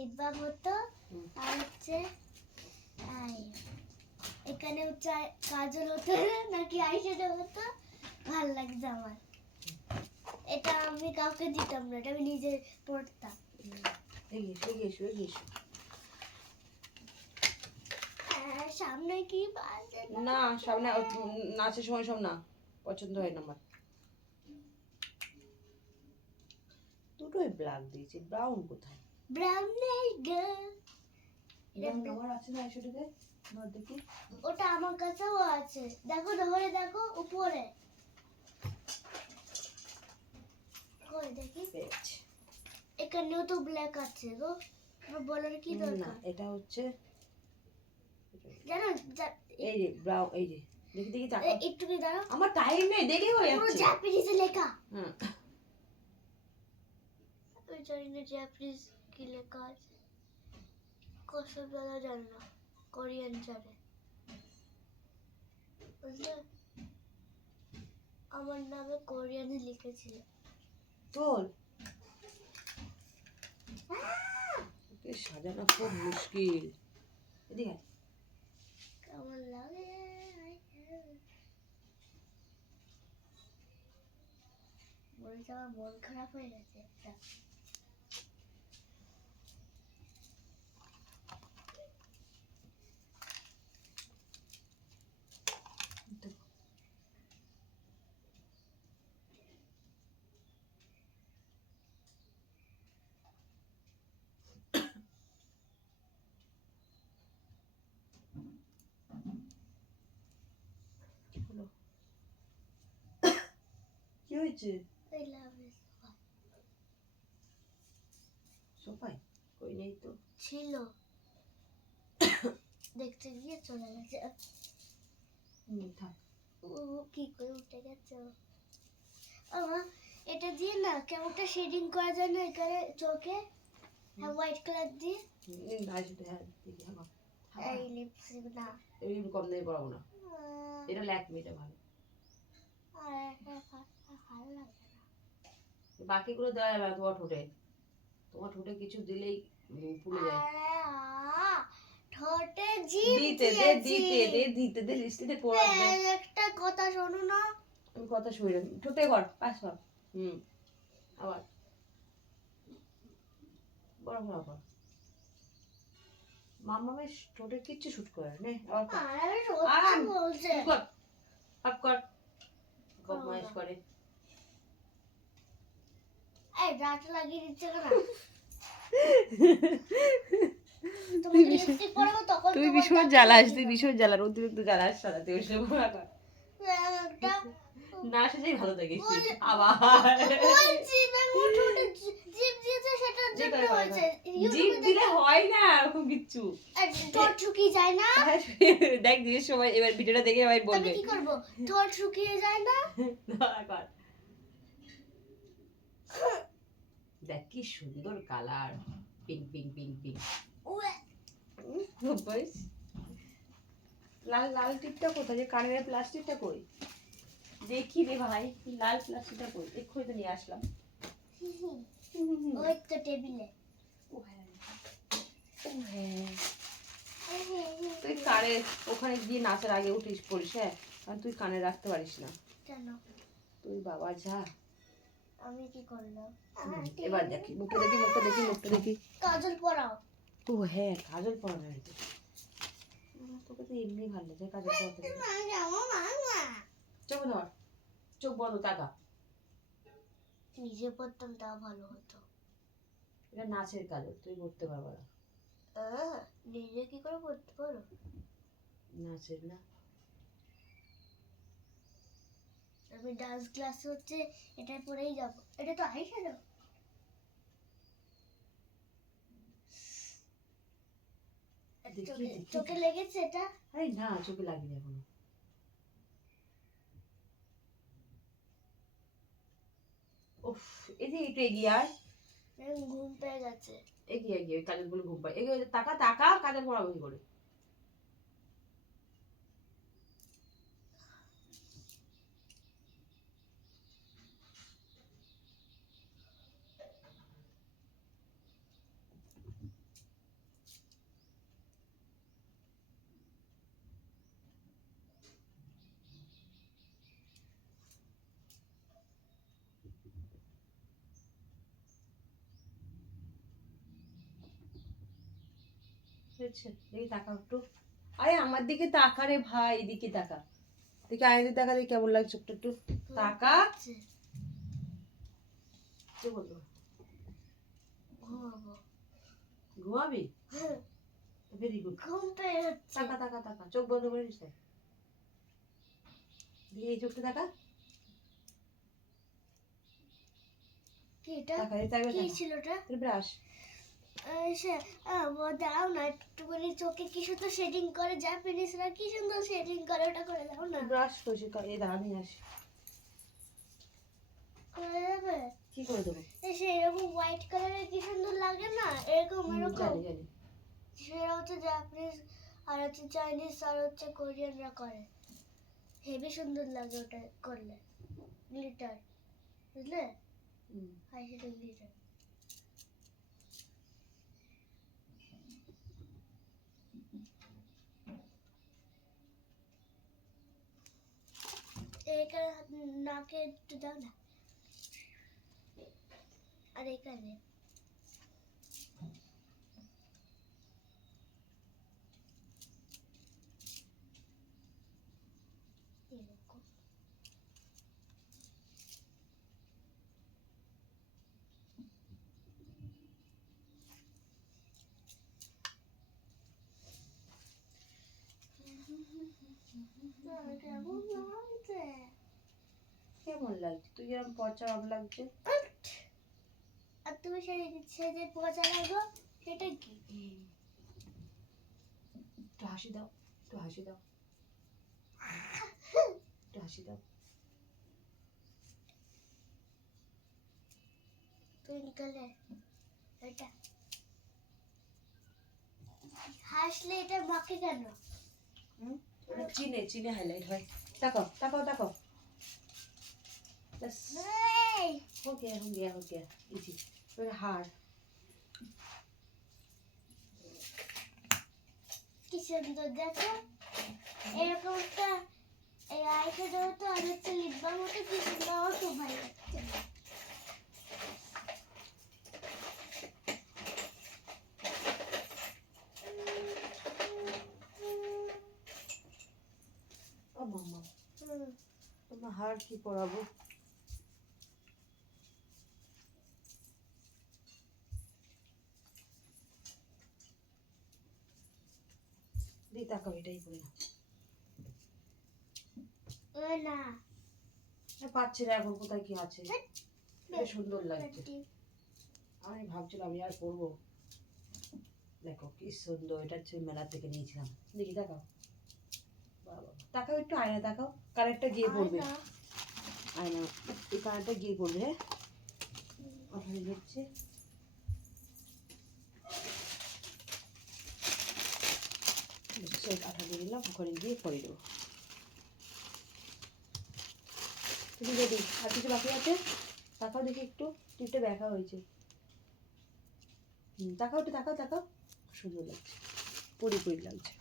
Lip balm হতো আর হচ্ছে এখানে হচ্ছে কাজল হতো নাকি আইশ্যাডো হতো, ভাল লাগতো আমার। এটা আমি কাউকে দিতাম না, এটা আমি নিজে পড়তাম। সামনে কি বাজে না, সামনে নাচের সময় সব না পছন্দ হয় না আমার। দুটোই ব্ল্যাক দিয়েছি, ব্রাউন কোথায়? ব্রাউন নেই গো, আমার আছে না আইশ্যাডোতে, ধর দেখি। ওটা আমার কাছেও আছে, দেখো ধরে দেখো উপরে কই দেখি। পেয়েছি। এখানেও তো ব্ল্যাক আছে গো, বলার কি না, দরকার? এটা হচ্ছে জানো এই যে ব্রাউন, এই যে দেখি দেখি তাকাও। একটু কি দাঁড়াও, আমার টাইম নেই, দেরি হয়ে পুরো যাচ্ছে। জাপানিজে লেখা। হ্যাঁ, ওই জানি না জাপানিজ কি লেখা আছে, কসব দাদা জানি না, কোরিয়ান জানে। বুঝলে, আমার নামে কোরিয়ানে লিখেছিল। তোর ওকে সাজানো খুব মুশকিল। এদিকে আয়। কেমন লাগে বলছে, আমার মন খারাপ হয়ে গেছে একটা। হলো। কি হয়েছে? I love this one. সোফায় কই নেই তো। ছিল, দেখতে গিয়ে চলে গেছে। থাক। ও কি করে উঠে গেছে। আমার এটা দিয়ে না কেমনটা শেডিং করা যায় না এখানে চোখে, হ্যাঁ হোয়াইট কালার দিয়ে। আইশ্যাডো, হ্যাঁ দেখি। এই লিপস্টিক না, এই কম দিয়ে পড়াবো না, এটা ল্যাকমি, এটা ভালো। ভালো লাগে না। বাকিগুলো দেওয়া যাবে না তোমার ঠোঁটে, তোমার ঠোঁটে কিছু দিলেই পুড়ে যায়। ঠোঁটে জিভ দিতে দে, দিতে দে, লিপস্টিকে পড়াবে। একটা কথা শোনো না, আমি কথা শুই না, ঠোঁটে কর, পাস কর। আবার বড় বড় কর। মামামের ঠোঁটে কিচ্ছু শুট করে নে, আবার কর। সত্যি বলছে। কর, আপ কর, বদমাইশ করে। এই দাঁত লাগিয়ে দিচ্ছে কেন? তুই ভীষণ জ্বালাস, তুই ভীষণ জ্বালার, অতিরিক্ত জ্বালাস সারা তুই ওই সময় কর। না সেটাই ভালো থাকিস আবার। জিভ দিলে হয় না এরকম কিচ্ছু, ঠোঁট শুকিয়ে যায় না। দেখ যে সময় এবার ভিডিওটা দেখে সবাই বলবে আমি কি করব, ঠোঁট শুকিয়ে যায় না। কর। দেখ কি সুন্দর colour, pink pink pink pink. লাল লাল টিপটা কোথায়, যে কানের প্লাস্টিকটা কই দেখি রে ভাই, লাল প্লাস্টিকটা কই, এক্ষুনি তো নিয়ে আসলাম। ওই তো টেবিলে। ও হ্যাঁ, ও হ্যাঁ, তুই কানে ওখানে গিয়ে নাচার আগে উঠিস পড়িস, হ্যাঁ, কারণ তুই কানে রাখতে পারিস না। কেন? তুই বাবা যা। আমি কি করলাম? এবার দেখি মুখটা দেখি, মুখটা দেখি, মুখটা দেখি। কাজল পরাও। ও হ্যাঁ, কাজল পরানো হয়েছে। তোকে তো এমনি ভালো লাগে কাজল পরাতে। চোখ ধর, চোখ বন্ধ, তাকা। নিজে পড়তাম তাও ভালো হতো। এটা নাচের কাজল, তুই করতে পারবা না। নিজে কি করে পড়তে পারো? নাচের না, আমি ডান্স ক্লাসে হচ্ছে এটা পরেই যাব। এটা তো আইশ্যাডো। চোখে লেগেছে এটা? আরে না, চোখে লাগেনি এখনো। উফ, এই যে একটু এগিয়ে আয়। ঘুম পেয়ে গেছে। এগিয়ে এগিয়ে কাজল বলে ঘুম পায়, এগিয়ে তাকা তাকা, কাজল পড়াবো কি করে? হয়েছে? দেখি তাকা একটু। আরে আমার দিকে তাকা রে ভাই, এদিকে তাকা। দেখি আয়নাতে তাকা, দেখি কেমন লাগছে একটু একটু তাকা। কি বলবো? ঘুমাবো। ঘুমাবি? হ্যাঁ, ভেরি গুড। ঘুম পেয়ে যাচ্ছে। তাকা তাকা তাকা, চোখ বন্ধ করে দিস। দিয়ে এই চোখটা তাকা। কি এটা? তাকা, এই তাকা কি তাকা। ছিল ওটা? তোর ব্রাশ। দাও না একটুখানি, চোখে কি সুন্দর শেডিং করে, জাপানিজরা কি সুন্দর শেডিং করে, ওটা করে দাও না। ব্রাশ করেছি, এই দাঁড়া নিয়ে আসি। করে দেবে? কি করে দেবো? এরকম হোয়াইট কালারের কি সুন্দর লাগে না, এরকম এরকম। জানি জানি। সেটা হচ্ছে জাপানিজ, আর হচ্ছে চাইনিজ, আর হচ্ছে কোরিয়ানরা করে। হেভি সুন্দর লাগে ওটা করলে। গ্লিটার, বুঝলে? Eyeshadow glitter. এখানে নাকে একটু দাও না, আর এখানে এরকম। কেমন লাগছে? কেমন লাগছে? তুই এরকম পচা ভাব লাগছে। আর তুমি সেই যে পচা লাগো, সেটা কি? একটু হাসি দাও, একটু হাসি দাও, একটু হাসি দাও। টুইঙ্কলে এটা হাসলে এটা মাকে কেন? চিনে চিনে হাইলাইট হয়। তাকাও তাকাও তাকাও। बस এই, हो गया हो गया हो गया। इजी। मेरा हार। কি সুন্দর দেখো, এরকম একটা এই আইশ্যাডো তো, আর হচ্ছে লিপ বাম, ওটা কি সুন্দর, আমার খুব ভালো লাগছে। ओ मम्मा, তোমার হার কি পরাবো? দি তাকাও, এটাই পরে না। না পাচ্ছি না এখন, কোথায় কি আছে। বেশ সুন্দর লাগছে। আমি ভাবছিলাম আমি আর পরবো। দেখো কি সুন্দর, এটা হচ্ছে মেলা থেকে নিয়েছিলাম। দেখি তাকাও, বাবা তাকাও, একটু আয়না তাকাও। কানেরটা গিয়ে পড়বে, আয়না এই কানেরটা গিয়ে পড়বে। ওখানে দেখছি আঠা দিয়ে দিলাম, ওখানে গিয়ে পরে দেবো। তুমি রেডি? আর কিছু বাকি আছে? তাকাও দেখি একটু, টিপটা দেখা হয়েছে। তাকাও একটু, তাকাও তাকাও, সুন্দর লাগছে, পরি পরি লাগছে।